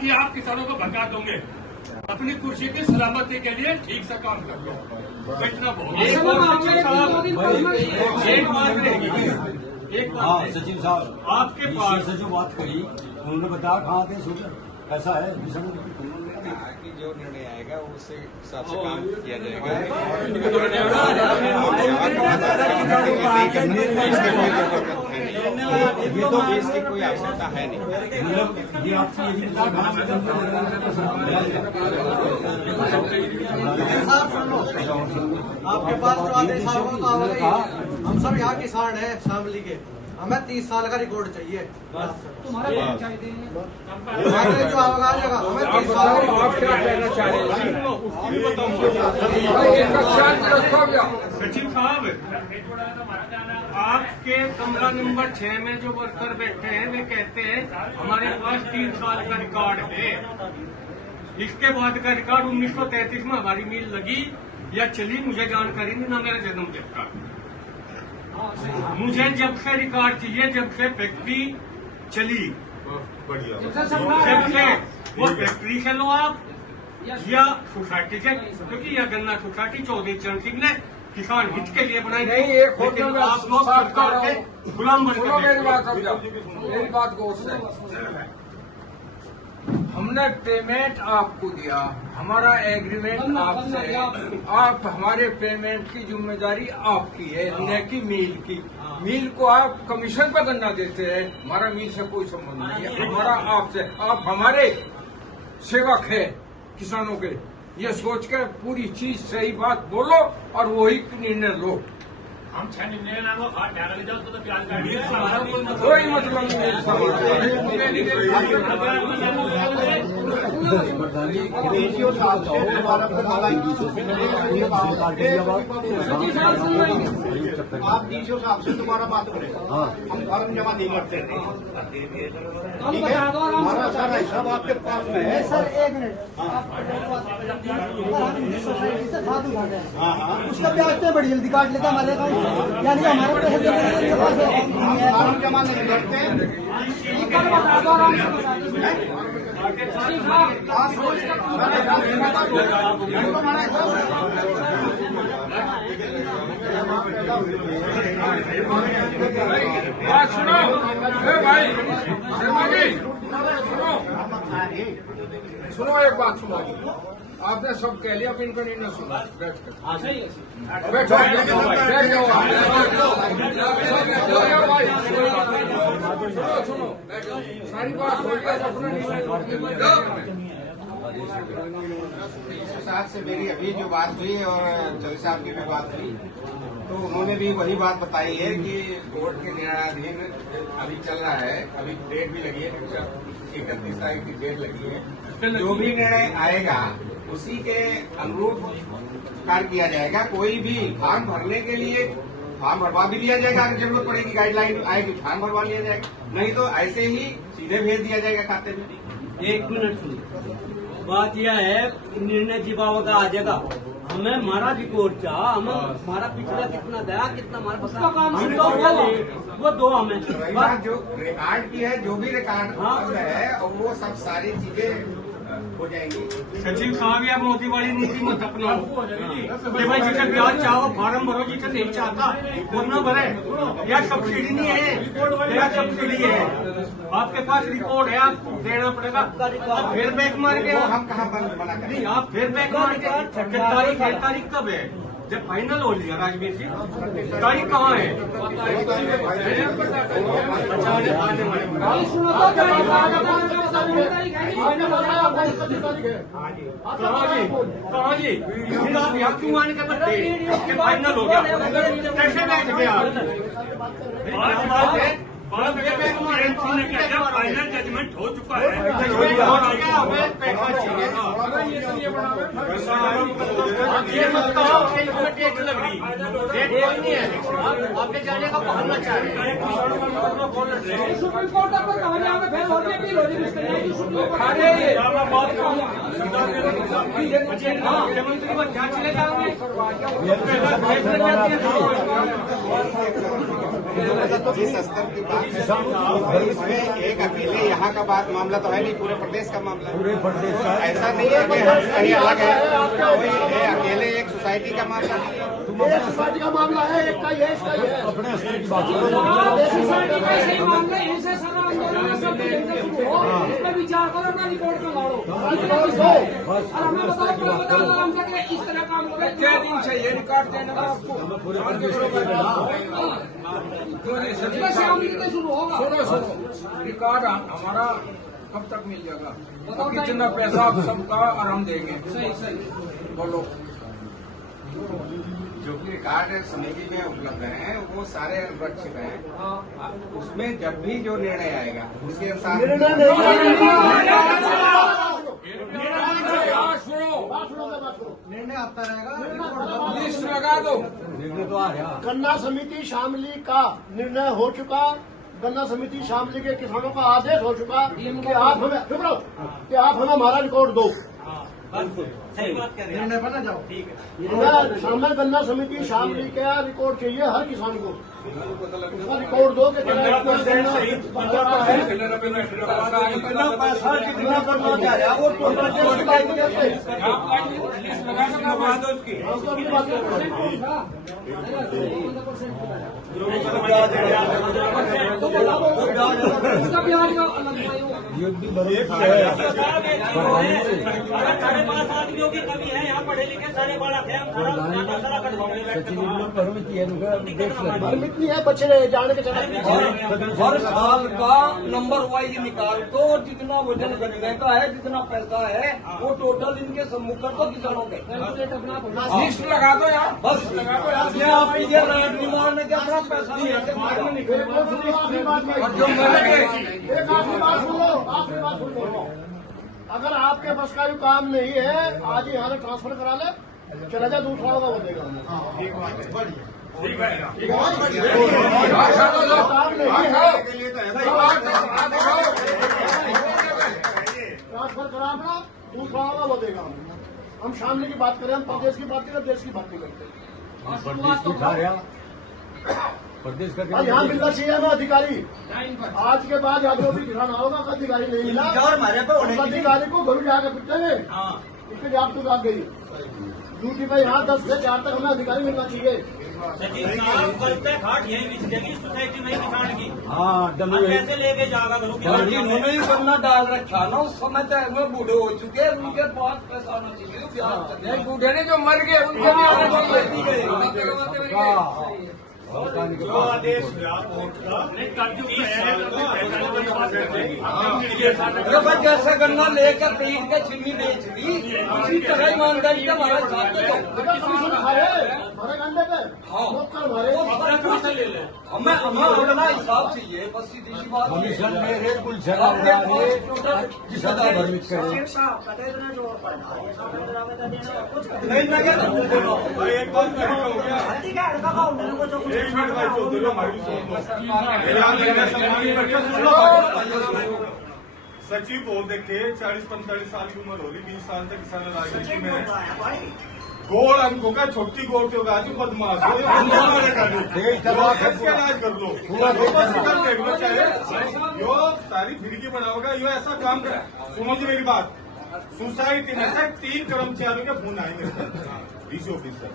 कि आप किसानों को भगा दोगे, अपनी कुर्सी की सलामती के लिए ठीक से काम कर लो। इतना बहुत एक बात सचिव साहब आपके पास से जो बात करी उन्होंने बताया कहाँ थे सुन ऐसा है कि जो निर्णय आएगा उससे हिसाब से काम किया जाएगा। ये तो देश की कोई आवश्यकता है नहीं। ये आपसे यही आपके पास जो आदेश आएगा हम सब यहाँ किसान हैं शामली के, हमें 30 साल का रिकॉर्ड चाहिए। तुम्हारा जो आएगा हमें 30 साल का। आप क्या कहना चाह रहे हैं? सचिव साहब, आपके कमरा नंबर 6 में जो वर्कर बैठे हैं वे कहते हैं हमारे पास 3 साल का रिकॉर्ड है। इसके बाद का रिकॉर्ड 1933 में हमारी मिल लगी या चली, मुझे जानकारी नहीं, ना मेरा जन्म का। मुझे जब से रिकॉर्ड चाहिए जब से फैक्ट्री चली, जब से वो फैक्ट्री से लो आप या सोसाइटी से, क्योंकि यह गन्ना सोसाइटी चौधरी चरण सिंह ने किसान हित के लिए बनाई थी। लेकिन आप लोग सरकार के गुलाम बन मेरी बात गौर से, हमने पेमेंट आपको दिया, हमारा एग्रीमेंट आपसे है, आप हमारे पेमेंट की जिम्मेदारी आपकी है, न कि मिल की। मिल को आप कमीशन पर गन्ना देते हैं, हमारा मिल से कोई संबंध नहीं है, हमारा आपसे। आप हमारे सेवक है किसानों के, ये सोच कर पूरी चीज सही बात बोलो और वही निर्णय लो। हम 6 निर्णय ना वो हाथ डाल जाओ तो प्याज काट कोई मतलब नहीं आप डीसीओ साहब से दोबारा बात करें, हम फॉर्म जमा नहीं करते। हमारा सारा हिसाब आपके पास में है सर। 1 मिनट, सोसाइटी से खाद उठाते हैं, उसका ब्याज तो बड़ी जल्दी काट लेता हमारे अकाउंट, यानी हमारे पैसे फॉर्म जमा नहीं करते। बात सुनो भाई, शर्मा जी सुनो एक बात सुनो। आपने सब कह लिया, अब इनका निर्णय सुना। बैठ कर बैठ जाओ भाई, सुनो सारी बात हो गई, अपना निर्णय। साहब से मेरी अभी जो बात हुई और चौधरी साहब की भी बात हुई, तो उन्होंने भी वही बात बताई है कि कोर्ट के निर्णयाधीन अभी चल रहा है, अभी डेट भी लगी है, 31 तारीख की डेट लगी है। जो भी निर्णय आएगा उसी के अनुरूप कार्य किया जाएगा। कोई भी फॉर्म भरने के लिए फॉर्म भरवा भी दिया जाएगा, अगर जरूरत पड़ेगी, गाइडलाइन आएगी, फॉर्म भरवा लिया जाएगा, नहीं तो ऐसे ही सीधे भेज दिया जाएगा खाते में। 1 मिनट सुनिए, बात यह है निर्णय जीवावा का आ जाएगा, हमें हमारा रिकॉर्ड चाह, हमें हमारा पिछला कितना दया कितना हमारे पास हम तो वो दो हमें जो रिकॉर्ड की है, जो भी रिकॉर्ड है और वो सब सारी चीजें हो जाएंगी। सचिव साहब, या मोदी वाली नीति मत अपनाओ कि भाई जिसे ब्याज चाहो फार्म भरो, जिसे नहीं चाहता वो न भरे। यह सब्सिडी नहीं है, यह सब्सिडी है। आपके पास रिकॉर्ड है, आपको देना पड़ेगा। आप फिर बैक मार के, हम कहाँ मना करें? आप फिर बैक मार के तारीख कब है जब फाइनल हो लिया? राजवीर जी, तारीख कहाँ है? कहाँ जी? फिर आप यहाँ क्यों आने के बाद फाइनल हो गया? कैसे बैठ गया? फाइनल जजमेंट हो चुका है, ये मत कहो डेट लग रही, डेट कोई नहीं है, आपके जाने का बहाना चाह रहे हैं। सुप्रीम कोर्ट तक कहानियां में फेल हो रही है, मुख्यमंत्री को क्या चले जाओगे? जिस स्तर की बात है इसमें एक अकेले यहाँ का बात मामला तो है नहीं, पूरे प्रदेश का मामला पूरे प्रदेश का ऐसा नहीं है कि हम कहीं अलग है, ये अकेले एक सोसाइटी का मामला नहीं है। एक सोसाइटी का मामला है, एक का ही है, इसका ही है। अपने स्तर की बात करो। सोसाइटी का सही मामला है, इनसे सारा आंदोलन सब देखने शुरू हो, इस पर विचार करो, अपना रिपोर्ट को लाओ। और हमें बताओ हम इस तरह काम करें। 6 दिन से ये रिकॉर्ड देना था आपको। पूरे प्रदेश का शाम से शुरू होगा। सुनो रिकॉर्ड हमारा कब तक मिल जाएगा? तो कितना पैसा आप सबका आराम देंगे? सही बोलो। जो कि रिकॉर्ड समिति में उपलब्ध हैं वो सारे अनुरक्षित हैं, उसमें जब भी जो निर्णय आएगा उसके अनुसार निर्णय आता रहेगा। लिस्ट लगा दो। निर्णय तो आ रहा। गन्ना समिति शामली का निर्णय हो चुका, गन्ना समिति शामली के किसानों का आदेश हो चुका कि आप हमें चुप रहो, कि आप हमें हमारा रिकॉर्ड दो। सही बात कह रहे हैं। निर्णय बना जाओ। ठीक है। सामने गन्ना समिति शामली का रिकॉर्ड चाहिए हर किसान को, उसका रिकॉर्ड दो कि कितना पैसा कितना करना चाह रहा वो उसका ब्याज का अलग साढ़े 5 आदमियों की कमी है, यहाँ पढ़े लिखे सारे बालक है, हम सारा परमिट नहीं है, बच्चे रहे जाने के चले। हर साल का नंबर वाइज निकाल दो, जितना वजन गन्ने का है, जितना पैसा है, वो टोटल इनके सम्मुख कर दो किसानों के। लिस्ट लगा दो यार। बस अपने आप ही ये रेट नहीं मारने के, अपना पैसा नहीं है। और जो मिलेंगे एक आखिरी बात सुन लो, आखिरी बात सुन लो। अगर आपके बस का भी काम नहीं है, आज ही यहाँ से ट्रांसफर करा ले, चला जाए, दूसरा होगा वो देगा। काम नहीं है ट्रांसफर करा अपना, दूसरा होगा वो देगा। हम शामली की बात करें, हम प्रदेश की बात करें, देश की बात नहीं करते। प्रदेश की उठा रहा प्रदेश का और यहाँ मिलना चाहिए हमें अधिकारी। आज के बाद यहाँ जो भी किसान होगा का अधिकारी नहीं मिला, उस अधिकारी को घर जाकर पिटेंगे। इसके जाग तो भाग गई ड्यूटी पे। यहाँ 10 से 4 तक हमें अधिकारी मिलना चाहिए। सचिव साहब कल पे घाट यही बिछ जाएगी सोसाइटी में किसान की। हाँ अब कैसे लेके जाएगा घरों की इन्होंने ही करना डाल रखा ना, उस समय तक में बूढ़े हो चुके हैं, उनके पास पैसा आना चाहिए। नहीं, बूढ़े ने जो मर गए उनके भी आने चाहिए। जो आदेश हुआ कोर्ट का अरे भाई जैसे गन्ना लेकर खरीद के छिन्नी बेच दी, उसी तरह ईमानदारी का हमारे साथ तो हमारे गंडे पे हाँ। हमारे हमें अपना हिसाब चाहिए, बस सीधी सी बात है। कमीशन में रेट कुल जगह किसान भरमित करे नहीं लगे तो एक बात क्या हो गया, एक मिनट भाई तो दिलो हमारी सचिव बोल देखे 40-45 साल की उम्र होगी, 20 साल तक किसान राजनीति में है। गोल हमको का छोटी गोल के गाजी बदमाश हो राज कर लो, यो सारी फिरकी बनाओगा, यो ऐसा काम कर। सुनो जी मेरी बात, सोसाइटी में से 3 कर्मचारियों के फोन आएंगे, डीसी ऑफिसर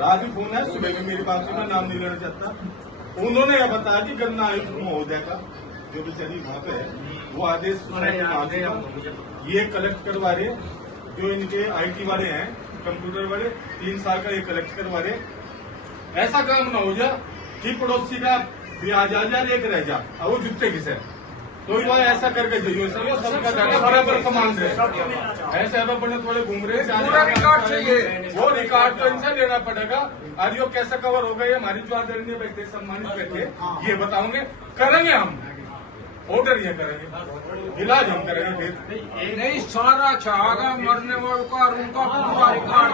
राजू फोन है सुबह में, मेरी बात में नाम नहीं लेना चाहता। उन्होंने यह बताया कि गन्ना आयुक्त महोदय का जो बेचारी वहाँ पे है वो आदेश ये कलेक्ट करवा रहे, जो इनके IT वाले हैं कंप्यूटर वाले 3 साल का ये कलेक्ट करवा रहे। ऐसा काम ना हो जाए कि पड़ोसी का ब्याज आ जाए, एक रह जा और वो जुटते किसे, तो वह ऐसा करके जाइए सबका डाटा बराबर समान रहे। ऐसे अब अपने थोड़े घूम रहे, पूरा रिकॉर्ड चाहिए। वो रिकॉर्ड तो इनसे लेना पड़ेगा। और यो कैसे कवर होगा, ये हमारी जो आदरणीय व्यक्ति सम्मानित व्यक्ति ये बताओगे, करेंगे हम ऑर्डर ये करेंगे, इलाज हम करेंगे। फिर नहीं सारा छागा मरने वालों का और उनका पूरा रिकॉर्ड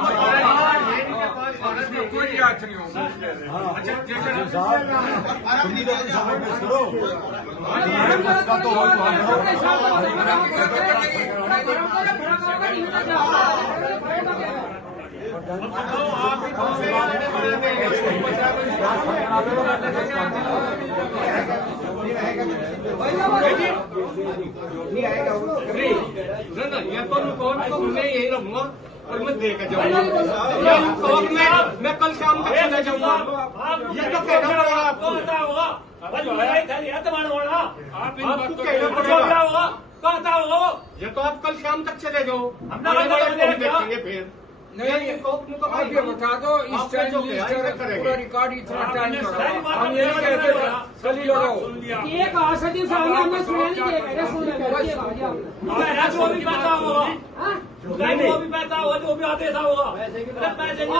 इसमें कोई याद नहीं होगा। अच्छा आप ही कहोगे या आने वाले ना ये तो मैं यही रहूंगा और मैं देकर जाऊंगा। मैं कल शाम तक चले जाऊंगा। ये तो कहना पड़ेगा आपको। आपको कहना पड़ेगा। ये तो आप कल शाम तक चले जाओ। देखेंगे फिर नहीं आप ये बता दो इस टाइम पूरा रिकॉर्ड इतना टाइम हम यही कहते थे चली लगाओ एक सचिव साहब ने हमने सुना नहीं किया सुन जो भी पता होगा जो भी पता होगा जो भी आदेश होगा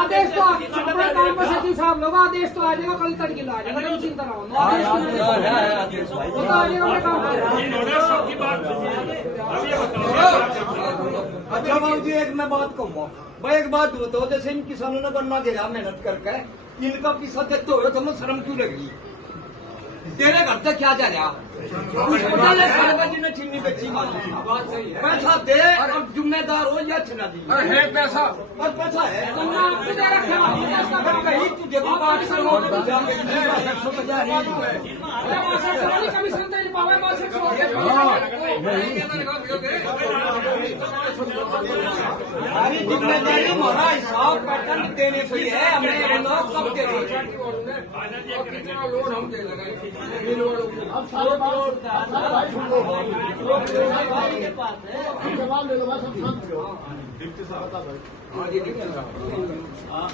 आदेश तो अपने काम पर सचिव साहब लोग आदेश तो आ जाएगा कल तक ला जाएगा नहीं चिंता ना हो आदेश तो आ जाएगा अपने काम अच्छा बाबू जी एक मैं बात कहूँगा भाई एक बात बताओ जैसे इन किसानों ने गन्ना गिरा मेहनत करके इनका पैसा देखते हुए तुम्हें शर्म क्यों लगी तेरे घर से क्या जा रहा ने चीनी बेची मानी पैसा दे और जिम्मेदार हो या छिना दी है पैसा और पैसा है गन्ना आपको दे रखा कहीं तुझे कमीशन दे पावे हमारी जिम्मेदारी हमारा हिसाब पैटर्न देने की है हमें कब दे कितना लोन हम दे लगे अब सारे भाई सुन लो जवाब ले लो बस हम शांत हो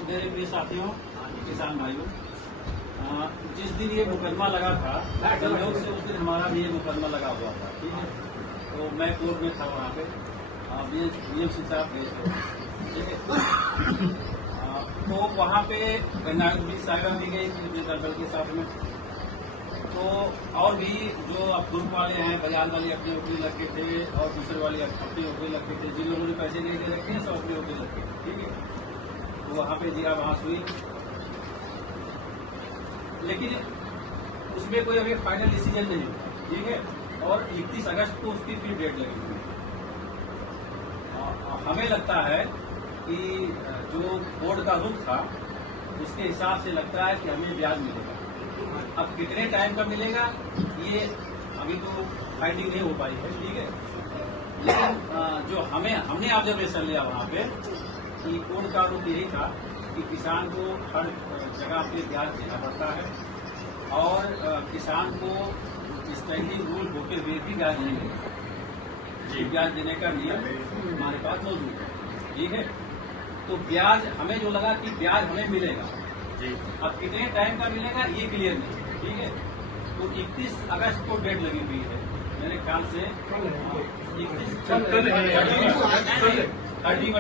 मेरे प्रिय साथियों किसान भाइयों जिस दिन ये मुकदमा लगा था संयोग से उस दिन हमारा भी ये मुकदमा लगा हुआ था ठीक है। तो मैं कोर्ट में था वहाँ पे बीएमसी साहब गए थे ठीक है। तो वहाँ पे गन्नागुड़ी सागर भी गई थी दल के साथ में। तो और भी जो अब ग्रुप वाले हैं बाजार वाले अपने वकील लगे थे और दूसरे वाले अपने वकील लगे थे जिन लोगों ने पैसे नहीं दे रखे हैं सब अपने वकील लगे ठीक है। तो वहाँ पे जीरा बहस हुई लेकिन उसमें कोई अभी फाइनल डिसीजन नहीं हुआ ठीक है। और 31 अगस्त को उसकी फिर डेट लगी हुई हमें लगता है कि जो बोर्ड का रुख था उसके हिसाब से लगता है कि हमें ब्याज मिलेगा। अब कितने टाइम का मिलेगा ये अभी तो फाइंडिंग नहीं हो पाई है ठीक है। लेकिन जो हमने ऑब्जर्वेशन लिया वहाँ पे कि कोर्ट का रुख यही था कि किसान को हर जगह पे ब्याज देना पड़ता है और किसान को स्टैंडिंग रूल होते हुए भी ब्याज नहीं मिलेगा। ब्याज देने का नियम हमारे पास मौजूद है ठीक है। तो ब्याज हमें जो लगा कि ब्याज हमें मिलेगा अब कितने टाइम का मिलेगा ये क्लियर नहीं ठीक है। तो 31 अगस्त को डेट लगी हुई है मेरे ख्याल से 31